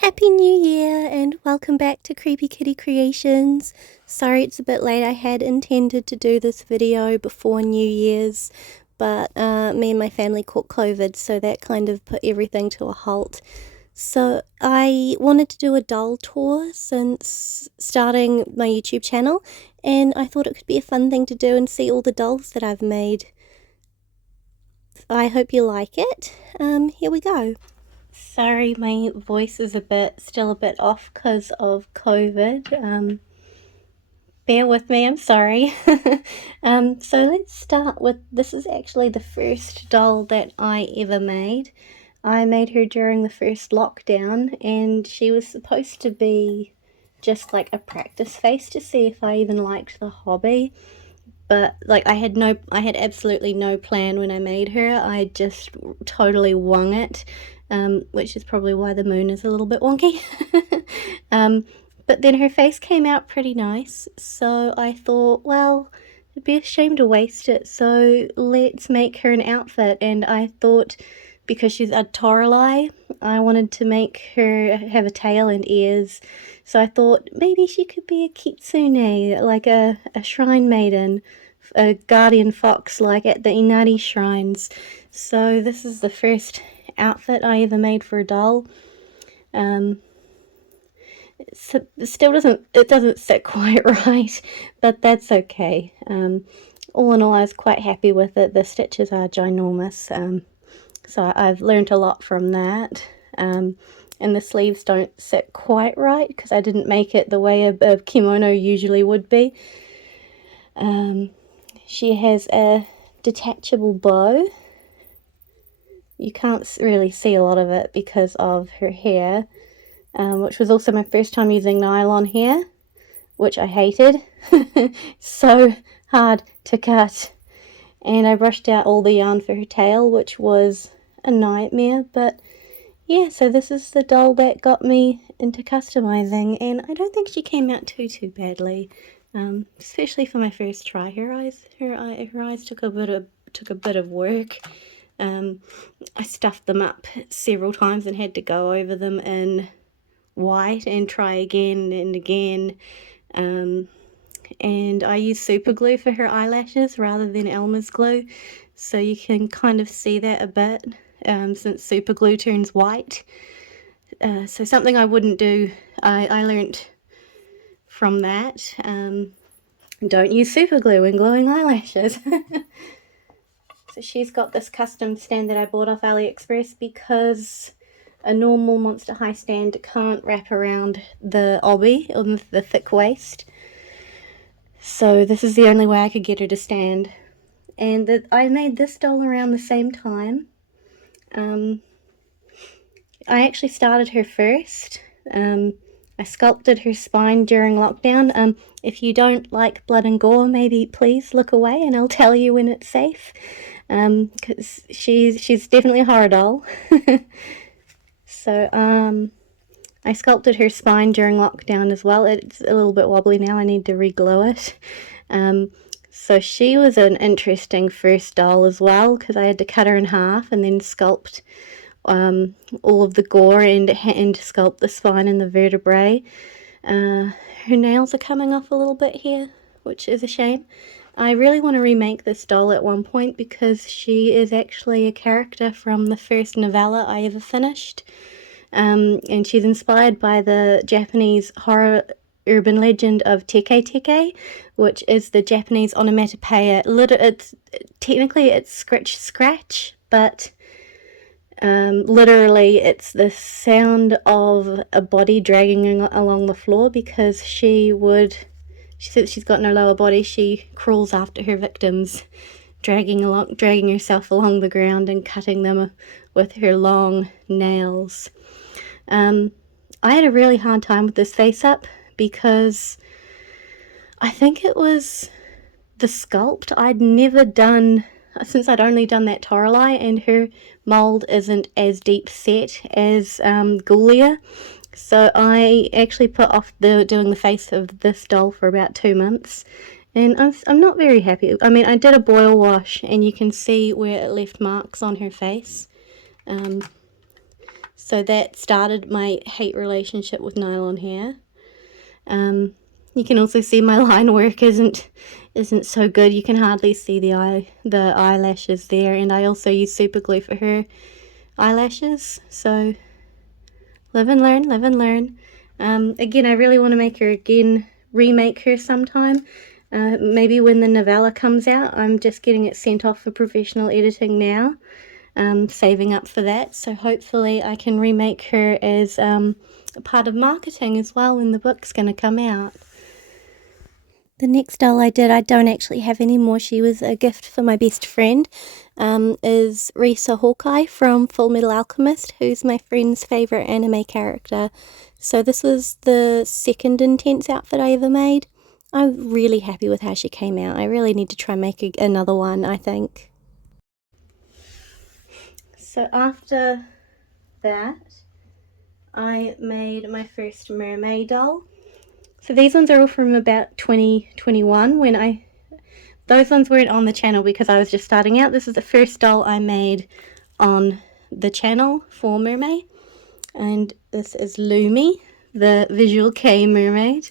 Happy New Year and welcome back to Creepy Kitty Creations. Sorry it's a bit late, I had intended to do this video before New Year's, but me and my family caught COVID, so that kind of put everything to a halt. So I wanted to do a doll tour since starting my YouTube channel, and I thought it could be a fun thing to do and see all the dolls that I've made. I hope you like it. Here we go. Sorry, my voice is still a bit off because of COVID. Bear with me, I'm sorry. So let's start with, this is actually the first doll that I ever made. I made her during the first lockdown, and she was supposed to be just like a practice face to see if I even liked the hobby. But like I had absolutely no plan when I made her. I just totally wung it, which is probably why the moon is a little bit wonky. But then her face came out pretty nice, so I thought, well, it'd be a shame to waste it, so let's make her an outfit. And I thought, because she's a Toralei, I wanted to make her have a tail and ears. So I thought maybe she could be a kitsune, like a shrine maiden, a guardian fox, like at the Inari shrines. So this is the first outfit I ever made for a doll. It doesn't sit quite right, but that's okay. All in all, I was quite happy with it. The stitches are ginormous, so I've learned a lot from that. And the sleeves don't sit quite right because I didn't make it the way a kimono usually would be. She has a detachable bow. You can't really see a lot of it because of her hair, which was also my first time using nylon hair, which I hated. So hard to cut. And I brushed out all the yarn for her tail, which was a nightmare. But yeah, so this is the doll that got me into customizing, and I don't think she came out too badly, especially for my first try. Her eyes took a bit of work. I stuffed them up several times and had to go over them in white and try again and again. And I use super glue for her eyelashes rather than Elmer's glue, so you can kind of see that a bit, since super glue turns white. So something I wouldn't do, I learnt from that. Don't use super glue when gluing eyelashes. So she's got this custom stand that I bought off AliExpress because a normal Monster High stand can't wrap around the obby, or the thick waist. So this is the only way I could get her to stand. And I made this doll around the same time. I actually started her first. I sculpted her spine during lockdown. If you don't like blood and gore, maybe please look away and I'll tell you when it's safe. Because she's definitely a horror doll. So I sculpted her spine during lockdown as well. It's a little bit wobbly now, I need to re-glue it. So she was an interesting first doll as well, because I had to cut her in half and then sculpt all of the gore and sculpt the spine and the vertebrae. Her nails are coming off a little bit here, which is a shame. I really want to remake this doll at one point because she is actually a character from the first novella I ever finished. And she's inspired by the Japanese horror urban legend of teke teke, which is the Japanese onomatopoeia. Technically it's scratch, but literally it's the sound of a body dragging along the floor, because since she's got no lower body, she crawls after her victims, dragging herself along the ground and cutting them with her long nails. I had a really hard time with this face up because I think it was the sculpt. Since I'd only done that Toralei, and her mold isn't as deep set as Ghoulia, so I actually put off doing the face of this doll for about 2 months, and I'm not very happy. I mean, I did a boil wash and you can see where it left marks on her face. So that started my hate relationship with nylon hair. You can also see my line work isn't so good. You can hardly see the eyelashes there, and I also use super glue for her eyelashes. So live and learn, live and learn. Again, I really want to make her remake her sometime. Maybe when the novella comes out. I'm just getting it sent off for professional editing now. Saving up for that, so hopefully I can remake her as a part of marketing as well when the book's going to come out. The next doll I did, I don't actually have any more. She was a gift for my best friend, is Risa Hawkeye from Full Metal Alchemist, who's my friend's favourite anime character. So this was the second intense outfit I ever made. I'm really happy with how she came out. I really need to try and make another one, I think. So after that, I made my first mermaid doll. So these ones are all from about 2021 those ones weren't on the channel because I was just starting out. This is the first doll I made on the channel for Mermaid. And this is Lumi, the visual K mermaid.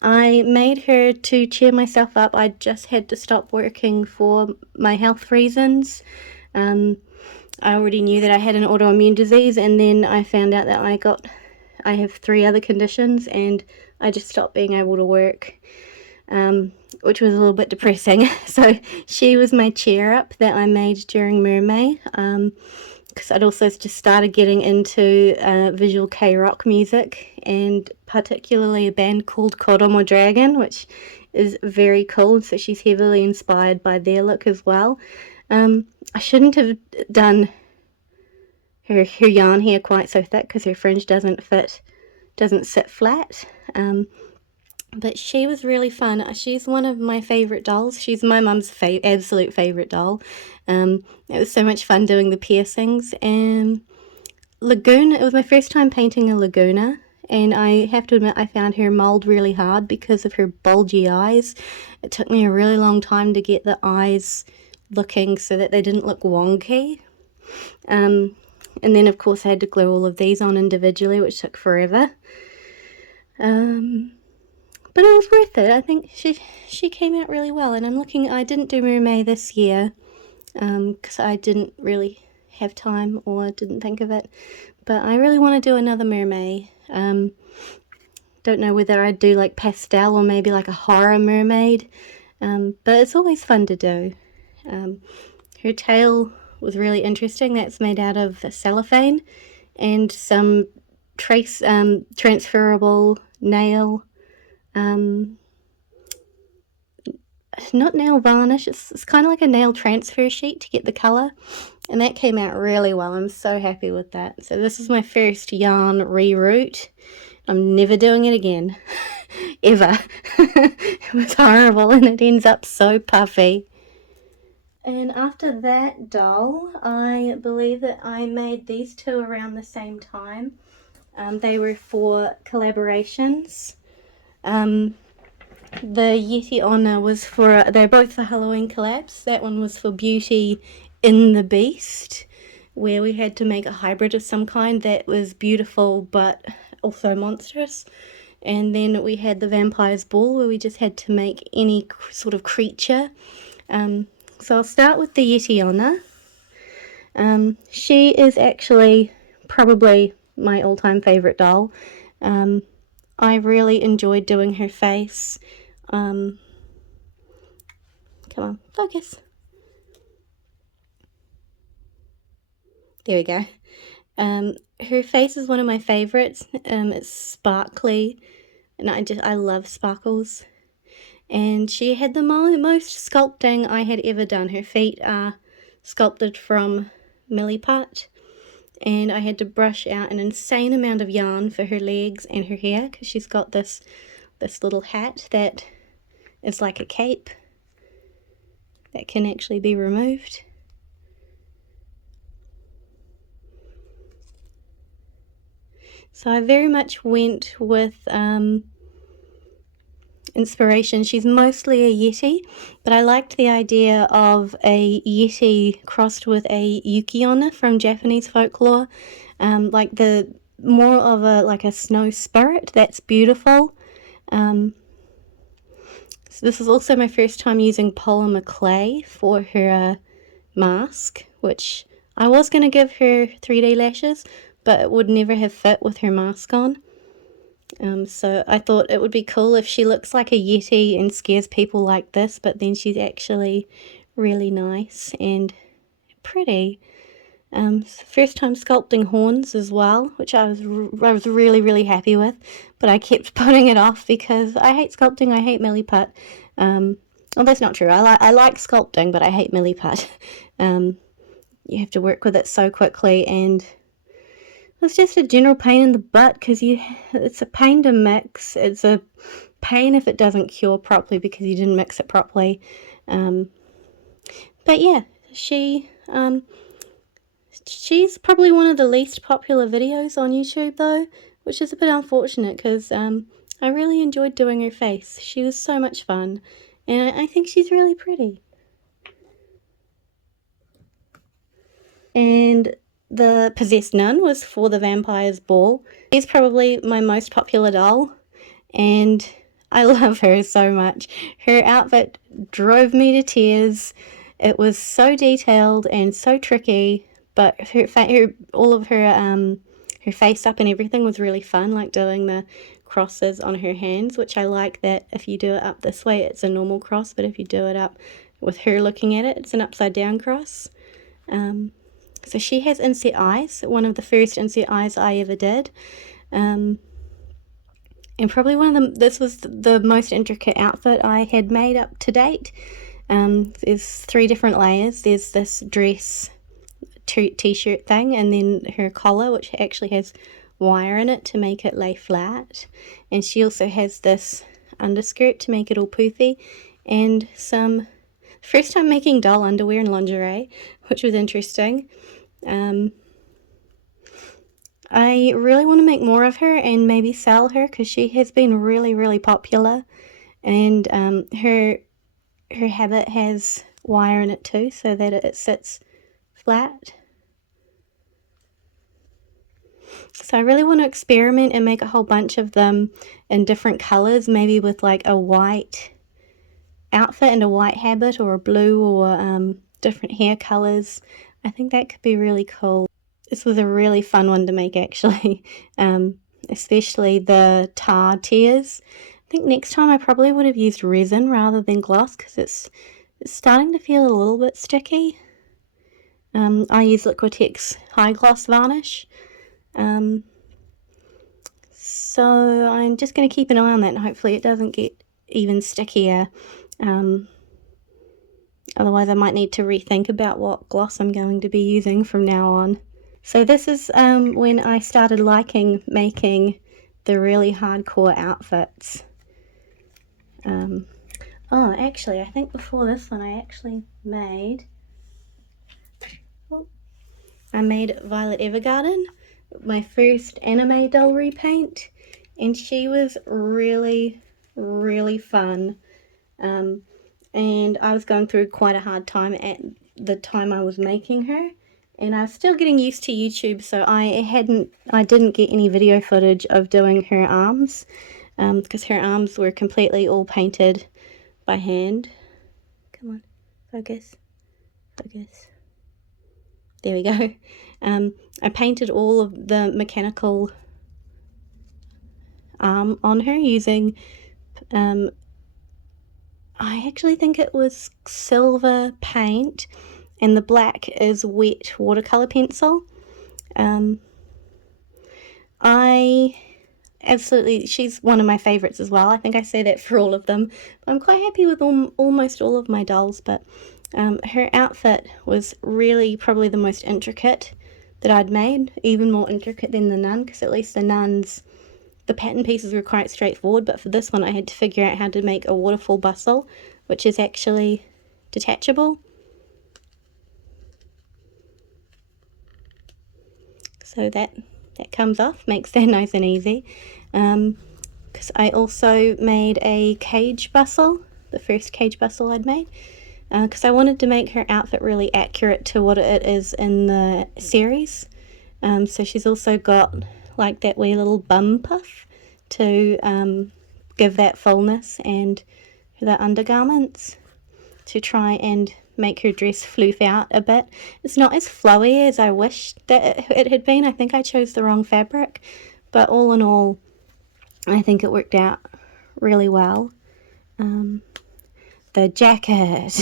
I made her to cheer myself up. I just had to stop working for my health reasons. I already knew that I had an autoimmune disease, and then I found out that I have 3 other conditions, and I just stopped being able to work, which was a little bit depressing. So she was my cheer up that I made during Mermaid, because I'd also just started getting into visual K-rock music, and particularly a band called Kodomo Dragon, which is very cool. So she's heavily inspired by their look as well. I shouldn't have done her yarn hair quite so thick because her fringe doesn't sit flat. But she was really fun. She's one of my favourite dolls. She's my mum's absolute favourite doll. It was so much fun doing the piercings. And Laguna, it was my first time painting a Laguna, and I have to admit I found her mould really hard because of her bulgy eyes. It took me a really long time to get the eyes looking so that they didn't look wonky. And then of course I had to glue all of these on individually, which took forever. But it was worth it. I think she came out really well, and I didn't do Mermaid this year because I didn't really have time or didn't think of it, but I really want to do another Mermaid. Don't know whether I'd do like pastel or maybe like a horror mermaid, but it's always fun to do. Her tail was really interesting. That's made out of cellophane and some transferable nail, not nail varnish, it's kind of like a nail transfer sheet to get the colour, and that came out really well. I'm so happy with that. So this is my first yarn reroute. I'm never doing it again. Ever. It was horrible, and it ends up so puffy. And after that doll, I believe that I made these two around the same time. They were for collaborations. The Yeti Honor was they're both for Halloween collabs. That one was for Beauty in the Beast, where we had to make a hybrid of some kind that was beautiful but also monstrous. And then we had the Vampire's Ball, where we just had to make any sort of creature. So I'll start with the Yeti Honor. She is actually probably my all-time favourite doll. I really enjoyed doing her face. Come on, focus. There we go. Her face is one of my favourites. It's sparkly, and I love sparkles. And she had the most sculpting I had ever done. Her feet are sculpted from milliput, and I had to brush out an insane amount of yarn for her legs and her hair, because she's got this little hat that is like a cape that can actually be removed. So I very much went with inspiration. She's mostly a Yeti, but I liked the idea of a Yeti crossed with a Yuki-onna from Japanese folklore, like the more of a like a snow spirit. That's beautiful. So this is also my first time using polymer clay for her mask, which I was going to give her 3D lashes, but it would never have fit with her mask on. So I thought it would be cool if she looks like a Yeti and scares people like this, but then she's actually really nice and pretty. First time sculpting horns as well, which I was really happy with, but I kept putting it off because I hate sculpting, I hate milliput. Well, that's not true. I like sculpting, but I hate milliput. You have to work with it so quickly, and it's just a general pain in the butt because it's a pain to mix. It's a pain if it doesn't cure properly because you didn't mix it properly. But yeah, she's probably one of the least popular videos on YouTube though, which is a bit unfortunate because I really enjoyed doing her face. She was so much fun, and I think she's really pretty. And the Possessed Nun was for the Vampire's Ball. She's probably my most popular doll, and I love her so much. Her outfit drove me to tears. It was so detailed and so tricky, but all of her face up and everything was really fun, like doing the crosses on her hands, which I like that if you do it up this way, it's a normal cross, but if you do it up with her looking at it, it's an upside down cross. So she has inset eyes, one of the first inset eyes I ever did. And probably this was the most intricate outfit I had made up to date. There's 3 different layers. There's this dress t-shirt thing, and then her collar, which actually has wire in it to make it lay flat. And she also has this underskirt to make it all poofy, and some first time making doll underwear and lingerie, which was interesting. I really want to make more of her and maybe sell her because she has been really popular, and her habit has wire in it too so that it sits flat. So I really want to experiment and make a whole bunch of them in different colors, maybe with like a white outfit and a white habit, or a blue, or different hair colors. I think that could be really cool. This was a really fun one to make actually, especially the tar tears. I think next time I probably would have used resin rather than gloss because it's starting to feel a little bit sticky. I use Liquitex High Gloss Varnish. So I'm just going to keep an eye on that and hopefully it doesn't get even stickier. Otherwise I might need to rethink about what gloss I'm going to be using from now on. So this is when I started liking making the really hardcore outfits. Oh, actually, I think before this one I actually made... I made Violet Evergarden, my first anime doll repaint, and she was really fun. And I was going through quite a hard time at the time I was making her, and I was still getting used to YouTube, so I didn't get any video footage of doing her arms, because her arms were completely all painted by hand. Come on, focus. There we go. I painted all of the mechanical arm on her using, I actually think it was silver paint, and the black is wet watercolor pencil. She's one of my favorites as well. I think I say that for all of them. I'm quite happy with almost all of my dolls, but her outfit was really probably the most intricate that I'd made, even more intricate than the nun, because at least the nuns, the pattern pieces were quite straightforward, but for this one I had to figure out how to make a waterfall bustle, which is actually detachable. So that comes off, makes that nice and easy. because I also made a cage bustle, the first cage bustle I'd made, because I wanted to make her outfit really accurate to what it is in the series. So she's also got like that wee little bum puff to give that fullness, and the undergarments to try and make her dress floof out a bit. It's not as flowy as I wished that it had been. I think I chose the wrong fabric, but all in all, I think it worked out really well. The jacket.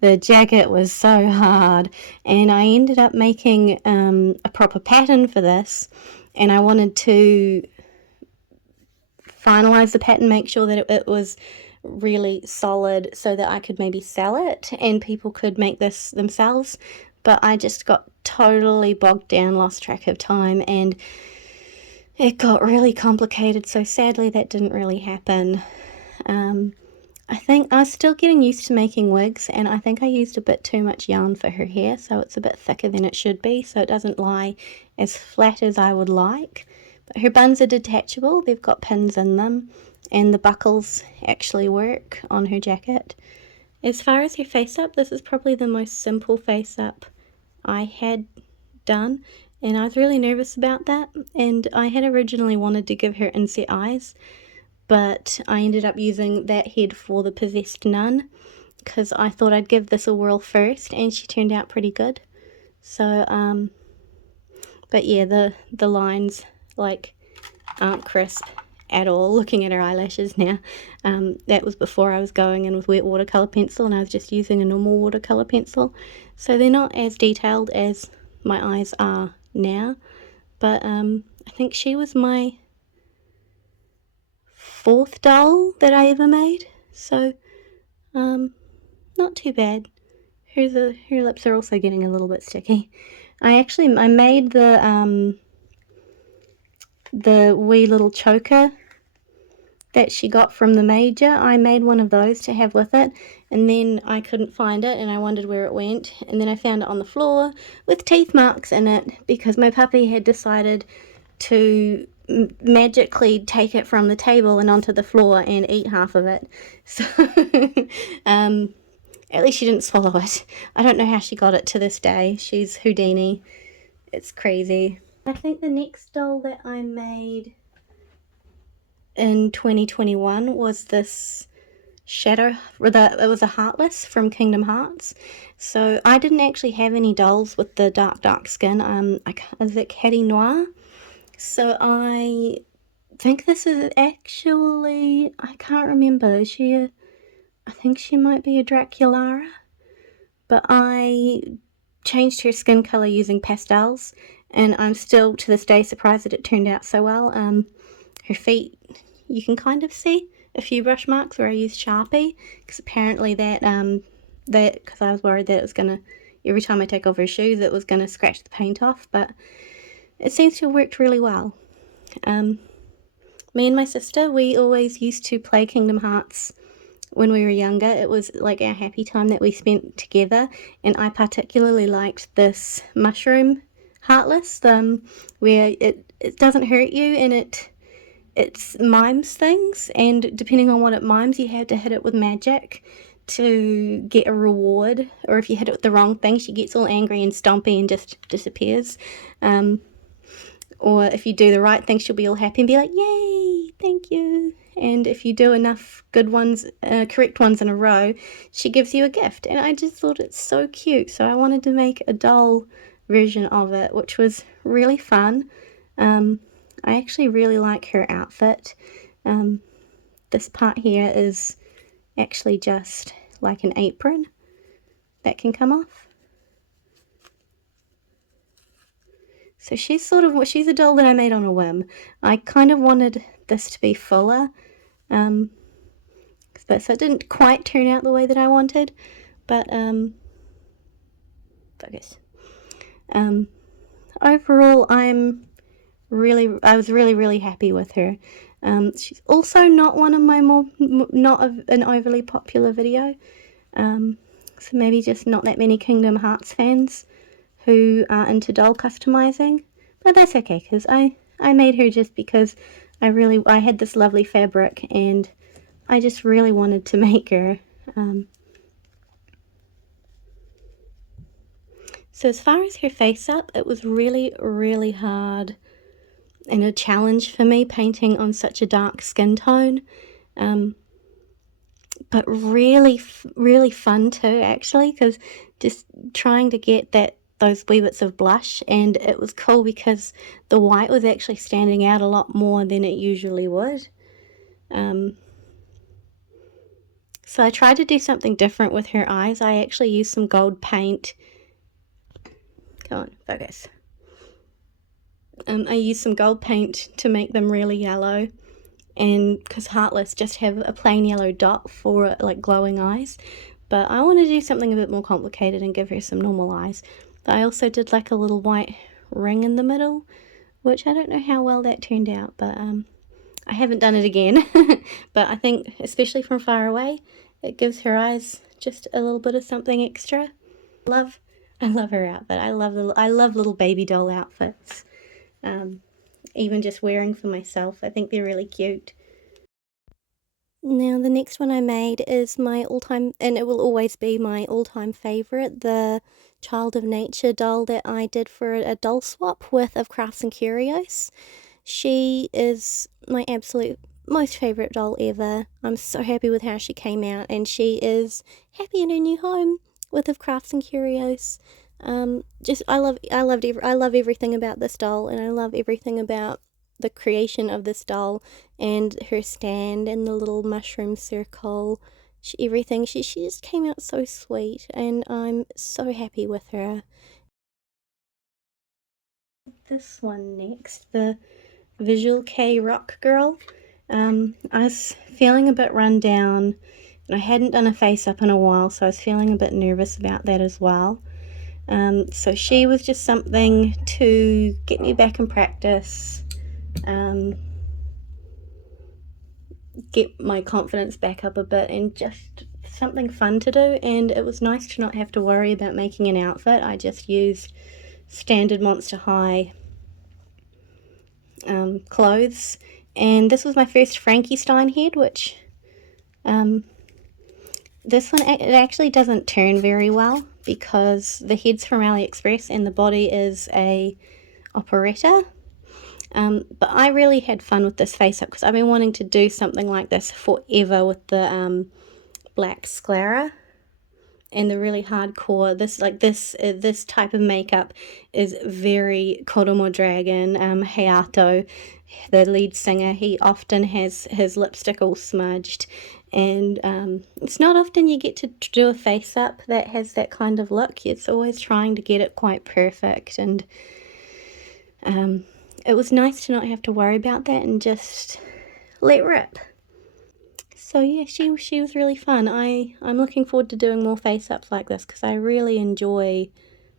The jacket was so hard, and I ended up making a proper pattern for this, and I wanted to finalize the pattern, make sure that it was really solid so that I could maybe sell it and people could make this themselves, but I just got totally bogged down, lost track of time, and it got really complicated, so sadly that didn't really happen. I think I was still getting used to making wigs, and I think I used a bit too much yarn for her hair, so it's a bit thicker than it should be, so it doesn't lie as flat as I would like. But her buns are detachable, they've got pins in them, and the buckles actually work on her jacket. As far as her face up, this is probably the most simple face up I had done, and I was really nervous about that, and I had originally wanted to give her inset eyes, but I ended up using that head for the possessed nun because I thought I'd give this a whirl first, and she turned out pretty good. So but yeah, the lines like aren't crisp at all. Looking at her eyelashes now, that was before I was going in with wet watercolor pencil, and I was just using a normal watercolor pencil, so they're not as detailed as my eyes are now. But I think she was my 4th doll that I ever made, so not too bad. Her lips are also getting a little bit sticky. I made the wee little choker that she got from the major. I made one of those to have with it, and then I couldn't find it, and I wondered where it went, and then I found it on the floor with teeth marks in it because my puppy had decided to magically take it from the table and onto the floor and eat half of it. So at least she didn't swallow it. I don't know how she got it to this day. She's Houdini. It's crazy. I think the next doll that I made in 2021 was this shadow, it was a Heartless from Kingdom Hearts. So I didn't actually have any dolls with the dark skin. Is it Caddy Noir? So I think this is actually, I can't remember, I think she might be a Draculara, but I changed her skin color using pastels, and I'm still to this day surprised that it turned out so well. Her feet, you can kind of see a few brush marks where I used Sharpie, because apparently because I was worried that it was gonna, every time I take off her shoes it was gonna scratch the paint off, but it seems to have worked really well. Me and my sister, we always used to play Kingdom Hearts when we were younger. It was like our happy time that we spent together, and I particularly liked this mushroom Heartless, where it doesn't hurt you, and it mimes things, and depending on what it mimes, you have to hit it with magic to get a reward, or if you hit it with the wrong thing, she gets all angry and stompy and just disappears. Or if you do the right thing, she'll be all happy and be like, yay, thank you. And if you do enough good ones, correct ones in a row, she gives you a gift. And I just thought it's so cute, so I wanted to make a doll version of it, which was really fun. I actually really like her outfit. This part here is actually just like an apron that can come off. So she's a doll that I made on a whim. I kind of wanted this to be fuller, so it didn't quite turn out the way that I wanted, but focus. Overall, I was really happy with her. She's also not one of my not an overly popular video, so maybe just not that many Kingdom Hearts fans who are into doll customizing, but that's okay, because I made her just because I had this lovely fabric and I just really wanted to make her. So as far as her face up, it was really, really hard and a challenge for me painting on such a dark skin tone. But really, really fun too, actually, because just trying to get those wee bits of blush, and it was cool because the white was actually standing out a lot more than it usually would. So I tried to do something different with her eyes. I actually used some gold paint. Go on, focus. I used some gold paint to make them really yellow, and because Heartless just have a plain yellow dot for like glowing eyes, but I want to do something a bit more complicated and give her some normal eyes. But I also did like a little white ring in the middle, which I don't know how well that turned out, but I haven't done it again. But I think especially from far away it gives her eyes just a little bit of something extra. I love her outfit. I love little baby doll outfits. Even just wearing for myself, I think they're really cute. Now the next one I made is my all-time, and it will always be my all-time favourite, the Child of Nature doll that I did for a doll swap with of Crafts and Curios. She is my absolute most favourite doll ever. I'm so happy with how she came out, and she is happy in her new home with of Crafts and Curios. I love everything about this doll, and I love everything about the creation of this doll and her stand and the little mushroom circle. Everything. She just came out so sweet, and I'm so happy with her. This one next, the Visual K Rock Girl. I was feeling a bit run down, and I hadn't done a face up in a while, so I was feeling a bit nervous about that as well. So she was just something to get me back in practice, get my confidence back up a bit, and just something fun to do. And it was nice to not have to worry about making an outfit. I just used standard Monster High clothes, and this was my first Frankenstein head, which this one, it actually doesn't turn very well because the head's from AliExpress and the body is a operetta. But I really had fun with this face up because I've been wanting to do something like this forever with the black sclera and the really hardcore. This type of makeup is very Kodomo Dragon. Hayato, the lead singer, he often has his lipstick all smudged, and it's not often you get to do a face up that has that kind of look. It's always trying to get it quite perfect, and it was nice to not have to worry about that and just let rip. So yeah, she was really fun. I'm looking forward to doing more face ups like this because I really enjoy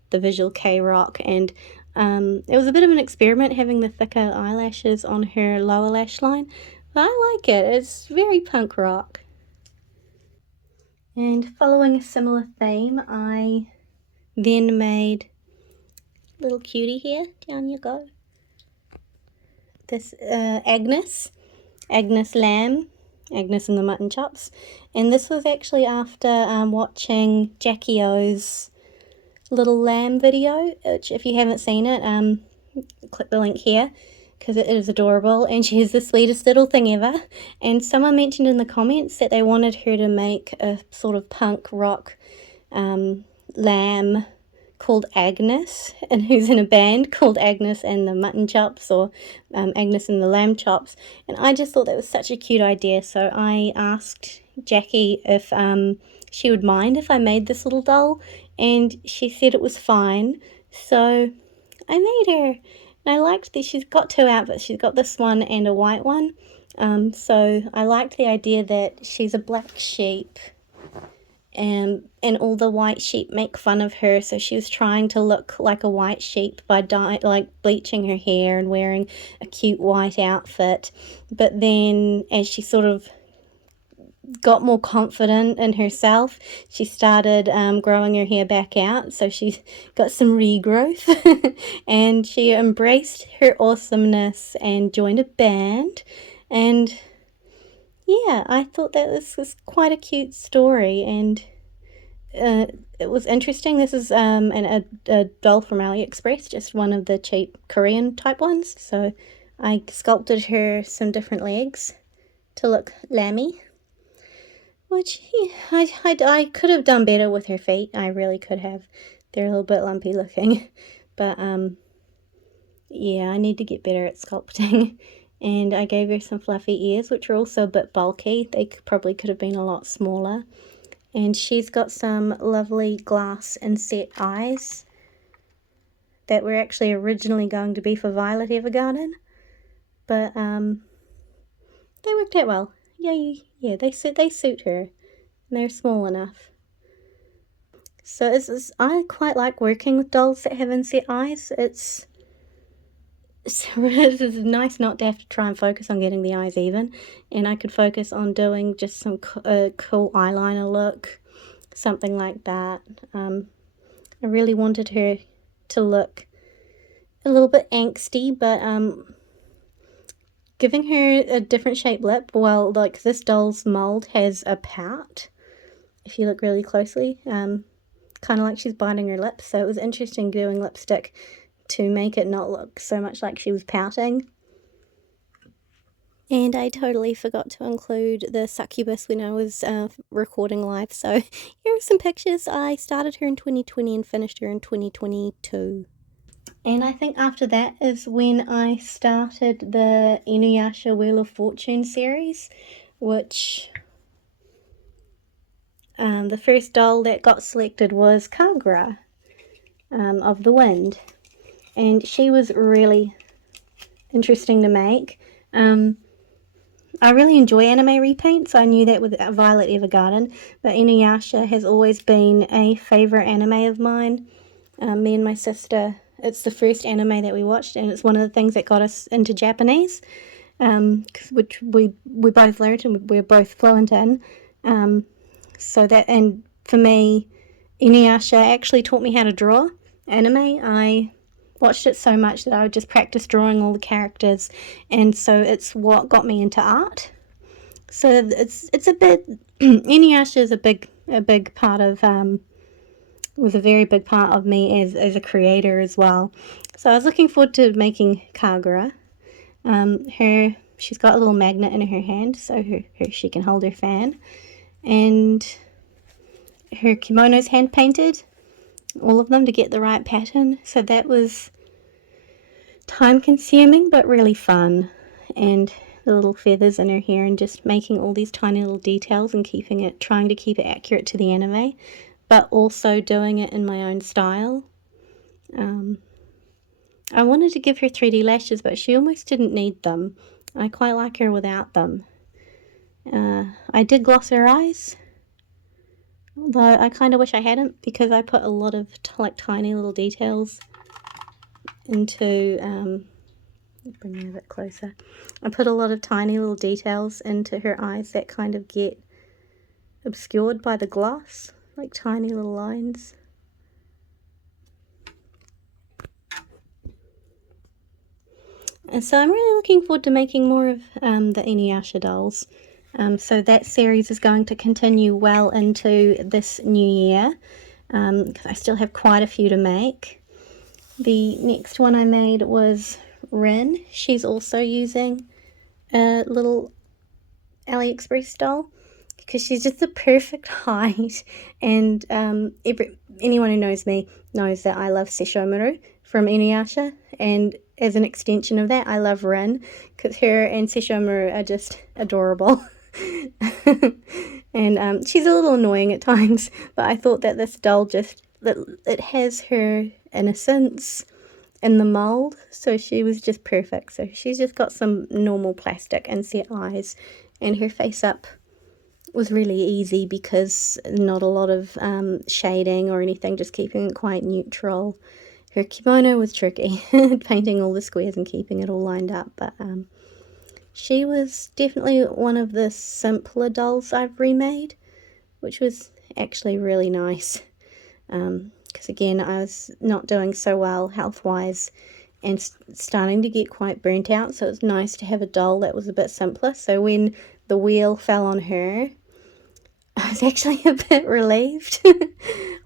the Visual K Rock, and it was a bit of an experiment having the thicker eyelashes on her lower lash line, but I like it. It's very punk rock. And following a similar theme, I then made little cutie here. Down you go. This Agnes Lamb, Agnes and the Mutton Chops, and this was actually after watching Jackie O's little lamb video, which if you haven't seen it, click the link here because it is adorable, and she is the sweetest little thing ever. And someone mentioned in the comments that they wanted her to make a sort of punk rock lamb called Agnes, and who's in a band called Agnes and the Mutton Chops, or Agnes and the Lamb Chops. And I just thought that was such a cute idea, so I asked Jackie if she would mind if I made this little doll, and she said it was fine. So I made her, and I liked this. She's got two outfits. She's got this one and a white one. So I liked the idea that she's a black sheep, and all the white sheep make fun of her, so she was trying to look like a white sheep by bleaching her hair and wearing a cute white outfit. But then as she sort of got more confident in herself. She started growing her hair back out, so she's got some regrowth. And she embraced her awesomeness and joined a band. And yeah, I thought that this was quite a cute story, and it was interesting. This is a doll from AliExpress, just one of the cheap Korean type ones. So I sculpted her some different legs to look lammy, which yeah, I could have done better with her feet. I really could have. They're a little bit lumpy looking, but yeah, I need to get better at sculpting. And I gave her some fluffy ears, which are also a bit bulky. They probably could have been a lot smaller. And she's got some lovely glass inset eyes that were actually originally going to be for Violet Evergarden, but they worked out well. Yeah, they suit her, and they're small enough. So I quite like working with dolls that have inset eyes. It's nice not to have to try and focus on getting the eyes even, and I could focus on doing just some cool eyeliner look, something like that. I really wanted her to look a little bit angsty, but giving her a different shaped lip. Well, like this doll's mold has a pout, if you look really closely, kind of like she's biting her lips. So it was interesting doing lipstick to make it not look so much like she was pouting. And I totally forgot to include the succubus when I was recording live. So here are some pictures. I started her in 2020 and finished her in 2022. And I think after that is when I started the Inuyasha Wheel of Fortune series, which the first doll that got selected was Kagura of the Wind. And she was really interesting to make. I really enjoy anime repaint, so I knew that with Violet Evergarden, but Inuyasha has always been a favourite anime of mine. Me and my sister, it's the first anime that we watched, and it's one of the things that got us into Japanese, which we both learned and we're both fluent in. So that, and for me, Inuyasha actually taught me how to draw anime. I watched it so much that I would just practice drawing all the characters, and so it's what got me into art. So it's a bit Inuyasha is a big part of was a very big part of me as a creator as well. So I was looking forward to making Kagura. She's got a little magnet in her hand, so she can hold her fan, and her kimono's hand painted, all of them, to get the right pattern. So that was time consuming but really fun. And the little feathers in her hair, and just making all these tiny little details and trying to keep it accurate to the anime, but also doing it in my own style. I wanted to give her 3D lashes, but she almost didn't need them. I quite like her without them. I did gloss her eyes, though I kind of wish I hadn't, because I put a lot of tiny little details into, bring her a bit closer. I put a lot of tiny little details into her eyes that kind of get obscured by the gloss, like tiny little lines. And so I'm really looking forward to making more of the Inuyasha dolls. So that series is going to continue well into this new year, because I still have quite a few to make. The next one I made was Rin. She's also using a little AliExpress doll, because she's just the perfect height. And anyone who knows me knows that I love Sesshomaru from Inuyasha, and as an extension of that, I love Rin, because her and Sesshomaru are just adorable. And she's a little annoying at times, but I thought that this doll it has her innocence in the mold, so she was just perfect. So she's just got some normal plastic inset eyes, and her face up was really easy because not a lot of shading or anything, just keeping it quite neutral. Her kimono was tricky, painting all the squares and keeping it all lined up, but She was definitely one of the simpler dolls I've remade, which was actually really nice. Because again, I was not doing so well health-wise and starting to get quite burnt out, so it's nice to have a doll that was a bit simpler. So when the wheel fell on her, I was actually a bit relieved.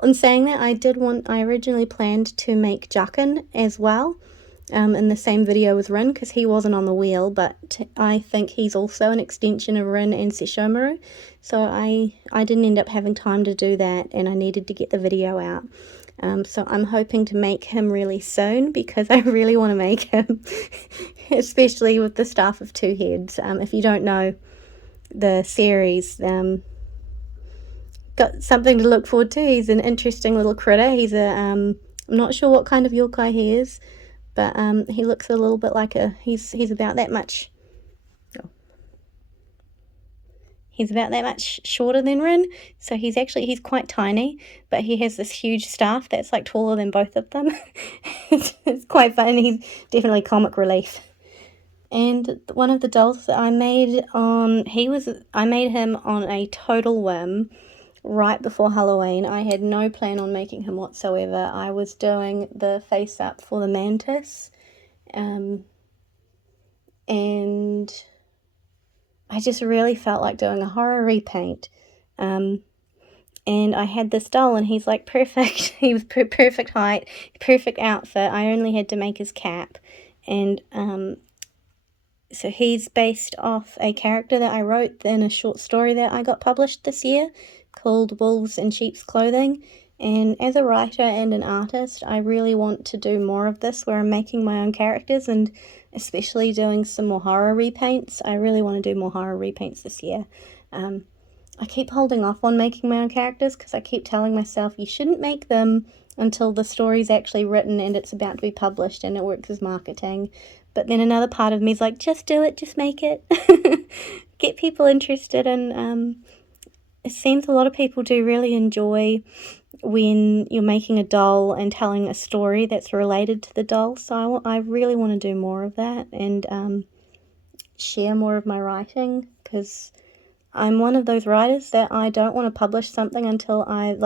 On saying that, I originally planned to make Jukin as well, in the same video with Rin, because he wasn't on the wheel, but I think he's also an extension of Rin and Sesshomaru, so I didn't end up having time to do that, and I needed to get the video out. So I'm hoping to make him really soon, because I really want to make him, especially with the staff of two heads. If you don't know the series, got something to look forward to. He's an interesting little critter. He's a, I'm not sure what kind of yokai he is, but he looks a little bit like he's about that much, he's about that much shorter than Rin, so he's quite tiny, but he has this huge staff that's like taller than both of them. It's quite fun. He's definitely comic relief. And one of the dolls that I made I made him on a total whim right before Halloween. I had no plan on making him whatsoever. I was doing the face up for the Mantis, and I just really felt like doing a horror repaint. And I had this doll, and he's like perfect. He was perfect height, perfect outfit. I only had to make his cap, and so he's based off a character that I wrote in a short story that I got published this year called Wolves in Sheep's Clothing. And as a writer and an artist, I really want to do more of this where I'm making my own characters, and especially doing some more horror repaints. I really want to do more horror repaints this year. I keep holding off on making my own characters because I keep telling myself you shouldn't make them until the story's actually written and it's about to be published and it works as marketing. But then another part of me is like, just do it, just make it. Get people interested, and it seems a lot of people do really enjoy when you're making a doll and telling a story that's related to the doll. So I really want to do more of that, and share more of my writing, because I'm one of those writers that I don't want to publish something until I'm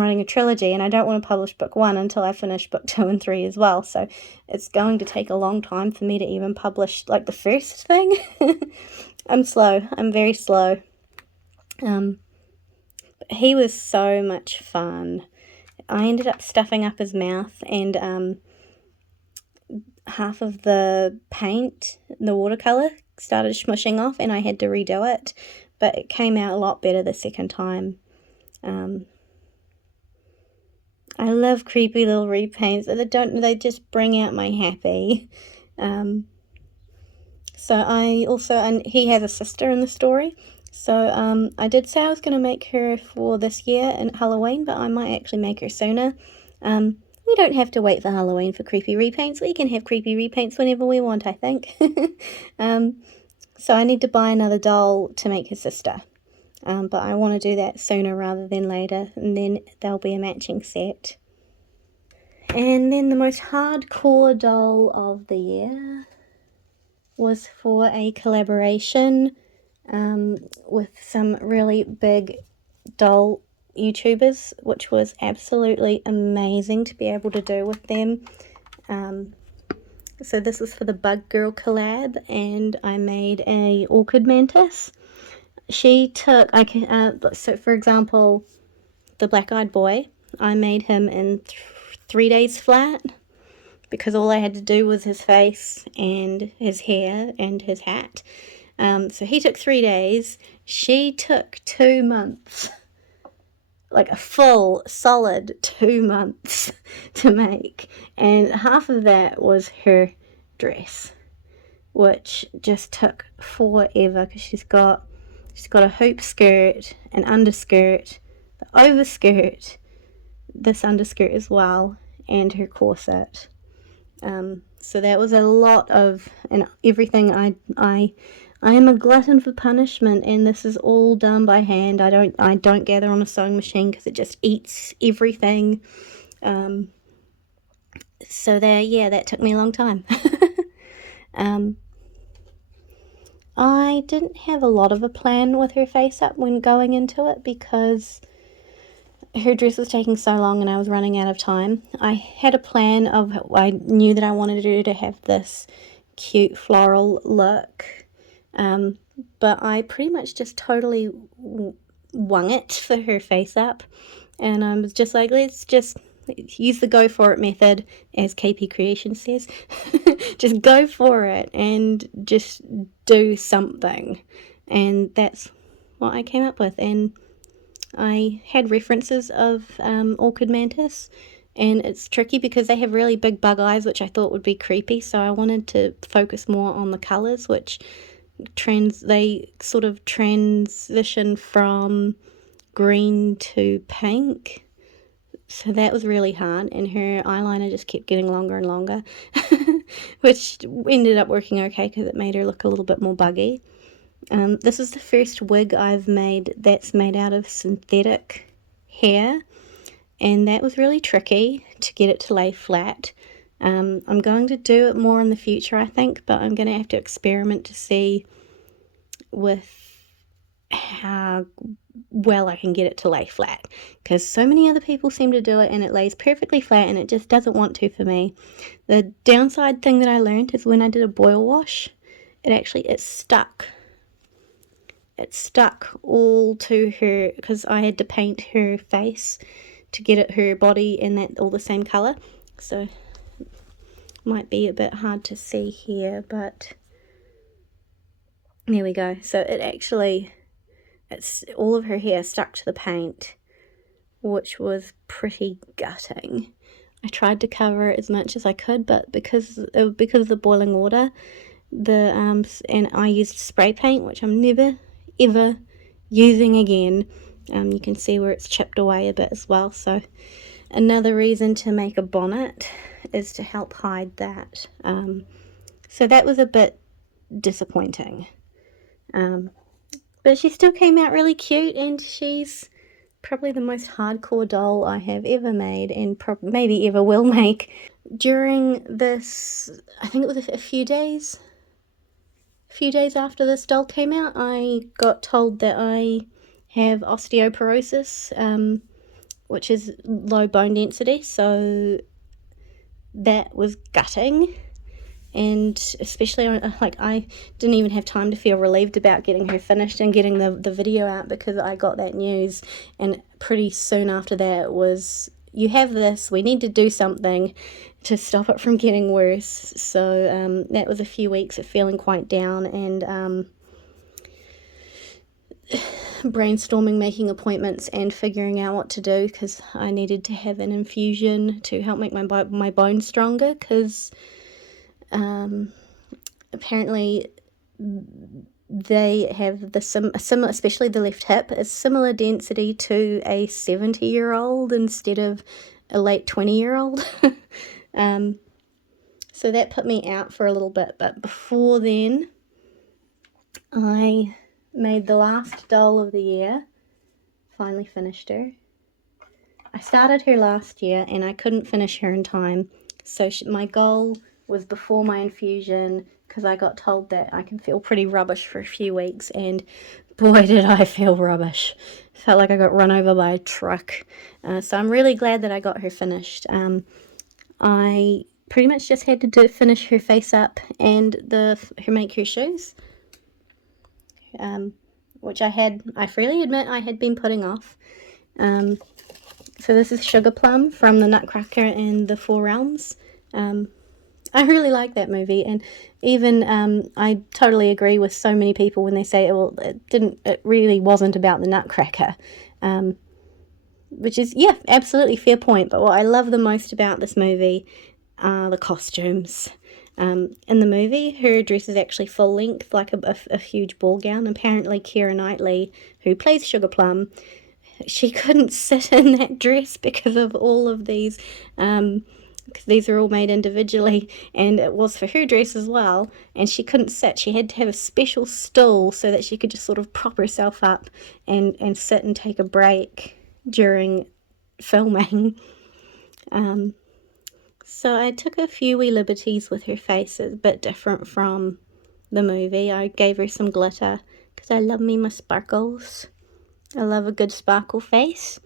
writing a trilogy, and I don't want to publish book 1 until I finish book 2 and 3 as well. So it's going to take a long time for me to even publish like the first thing. I'm slow. I'm very slow. He was so much fun. I ended up stuffing up his mouth, and half of the paint, the watercolor, started smushing off, and I had to redo it, but it came out a lot better the second time. I love creepy little repaints. They just bring out my happy. And he has a sister in the story. So I did say I was going to make her for this year in Halloween, but I might actually make her sooner. We don't have to wait for Halloween for creepy repaints. We can have creepy repaints whenever we want, I think. So I need to buy another doll to make his sister. But I want to do that sooner rather than later, and then there'll be a matching set. And then the most hardcore doll of the year was for a collaboration with some really big doll YouTubers, which was absolutely amazing to be able to do with them. So this was for the Bug Girl collab, and I made a orchid mantis. She took, so for example, the black-eyed boy, I made him in 3 days flat, because all I had to do was his face and his hair and his hat. So he took 3 days. She took 2 months, like a full solid 2 months to make, and half of that was her dress, which just took forever, because she's got a hoop skirt, an underskirt, the overskirt, this underskirt as well, and her corset. So that was a lot of, and everything. I am a glutton for punishment, and this is all done by hand. I don't gather on a sewing machine because it just eats everything. So that took me a long time. I didn't have a lot of a plan with her face up when going into it because her dress was taking so long and I was running out of time. I had a plan of, I knew that I wanted her to have this cute floral look, but I pretty much just totally wung it for her face up, and I was just like, let's just use the go for it method, as KP Creation says. Just go for it and just do something, and that's what I came up with. And I had references of orchid mantis, and it's tricky because they have really big bug eyes, which I thought would be creepy, so I wanted to focus more on the colours, which they sort of transition from green to pink, so that was really hard, and her eyeliner just kept getting longer and longer, which ended up working okay because it made her look a little bit more buggy. This is the first wig I've made that's made out of synthetic hair, and that was really tricky to get it to lay flat. I'm going to do it more in the future, I think, but I'm going to have to experiment to see with how well I can get it to lay flat, because so many other people seem to do it and it lays perfectly flat, and it just doesn't want to for me. The downside thing that I learned is when I did a boil wash, it stuck. It stuck all to her because I had to paint her face to get it her body and that all the same color, so it might be a bit hard to see here, but there we go. So it's all of her hair stuck to the paint, which was pretty gutting. I tried to cover it as much as I could, but because of the boiling water, and I used spray paint, which I'm never ever using again. You can see where it's chipped away a bit as well, so another reason to make a bonnet is to help hide that. So that was a bit disappointing, but she still came out really cute, and she's probably the most hardcore doll I have ever made, and maybe ever will make. During this, I think it was a few days after this doll came out, I got told that I have osteoporosis, which is low bone density, so that was gutting. And especially I didn't even have time to feel relieved about getting her finished and getting the video out, because I got that news, and pretty soon after that it was, you have this, we need to do something to stop it from getting worse. So that was a few weeks of feeling quite down, and brainstorming, making appointments, and figuring out what to do, because I needed to have an infusion to help make my bones stronger, because apparently they have a similar, especially the left hip, a similar density to a 70-year-old instead of a late 20-year-old. So that put me out for a little bit, but before then I made the last doll of the year, finally finished her. I started her last year and I couldn't finish her in time, so my goal was before my infusion, because I got told that I can feel pretty rubbish for a few weeks, and boy did I feel rubbish. Felt like I got run over by a truck. So I'm really glad that I got her finished. I pretty much just had to finish her face up and make her shoes, which I freely admit I had been putting off. So this is Sugarplum from the Nutcracker and the Four Realms. I really like that movie, and even I totally agree with so many people when they say, well, it really wasn't about the Nutcracker, which is, yeah, absolutely fair point. But what I love the most about this movie are the costumes. In the movie, her dress is actually full length, like a huge ball gown. Apparently Keira Knightley, who plays Sugarplum, she couldn't sit in that dress because of all of these, because these are all made individually, and it was for her dress as well, and she couldn't sit. She had to have a special stool so that she could just sort of prop herself up and sit and take a break during filming. So I took a few wee liberties with her face. It's a bit different from the movie. I gave her some glitter because I love me my sparkles. I love a good sparkle face.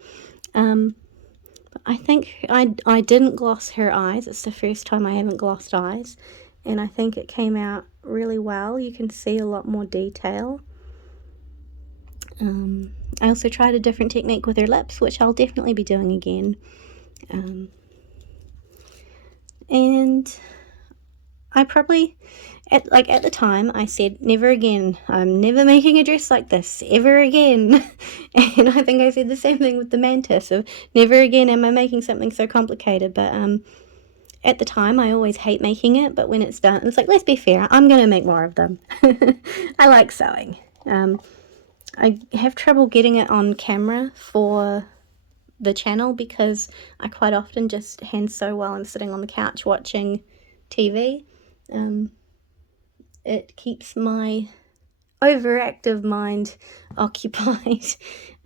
I think I didn't gloss her eyes. It's the first time I haven't glossed eyes, and I think it came out really well. You can see a lot more detail. I also tried a different technique with her lips, which I'll definitely be doing again. And I probably, at the time, I said, never again. I'm never making a dress like this, ever again. And I think I said the same thing with the Mantis, of never again am I making something so complicated. But at the time, I always hate making it, but when it's done, it's like, let's be fair, I'm going to make more of them. I like sewing. I have trouble getting it on camera for the channel because I quite often just hand sew while I'm sitting on the couch watching TV. It keeps my overactive mind occupied,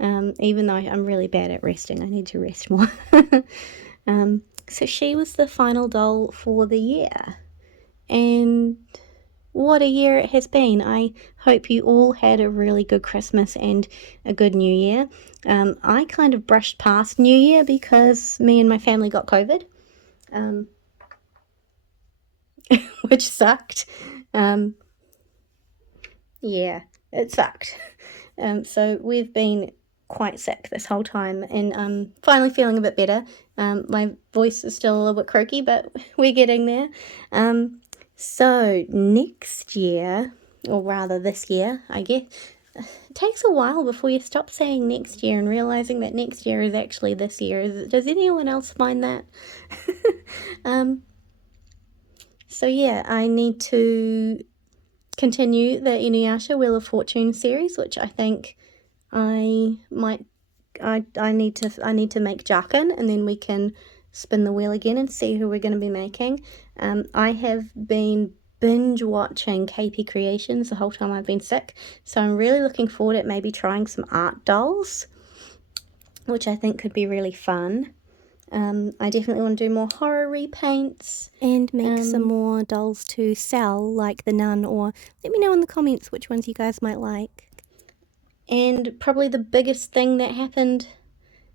even though I'm really bad at resting. I need to rest more. So she was the final doll for the year, and what a year it has been. I hope you all had a really good Christmas and a good New Year. I kind of brushed past New Year because me and my family got COVID, which sucked. Yeah, it sucked. So we've been quite sick this whole time, and I'm finally feeling a bit better. My voice is still a little bit croaky, but we're getting there. So next year, or rather this year, I guess, it takes a while before you stop saying next year and realizing that next year is actually this year. Does anyone else find that? So yeah, I need to continue the Inuyasha Wheel of Fortune series, which I think I might. I need to make Jarkin, and then we can spin the wheel again and see who we're going to be making. I have been binge watching KP Creations the whole time I've been sick, so I'm really looking forward at maybe trying some art dolls, which I think could be really fun. I definitely want to do more horror repaints and make some more dolls to sell, like the Nun, or let me know in the comments which ones you guys might like. And probably the biggest thing that happened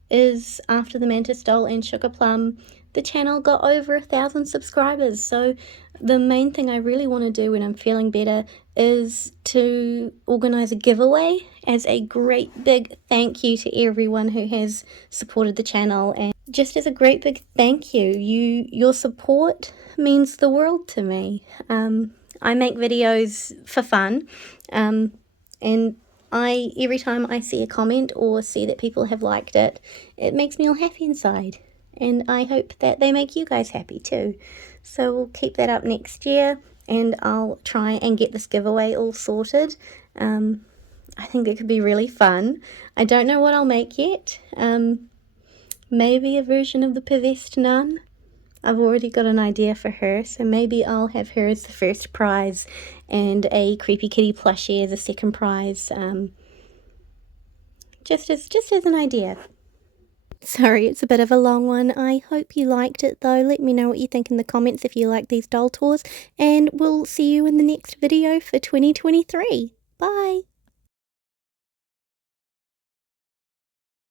is after the Mantis doll and sugarplum, the channel got over 1,000 subscribers. So the main thing I really want to do when I'm feeling better is to organize a giveaway as a great big thank you to everyone who has supported the channel, and just as a great big thank you. Your support means the world to me. I make videos for fun, and every time I see a comment or see that people have liked it, it makes me all happy inside. And I hope that they make you guys happy too. So we'll keep that up next year, and I'll try and get this giveaway all sorted. I think it could be really fun. I don't know what I'll make yet. Maybe a version of the possessed nun. I've already got an idea for her, so maybe I'll have her as the first prize and a creepy kitty plushie as a second prize, just as an idea. Sorry, it's a bit of a long one. I hope you liked it though. Let me know what you think in the comments if you like these doll tours, and we'll see you in the next video for 2023. Bye!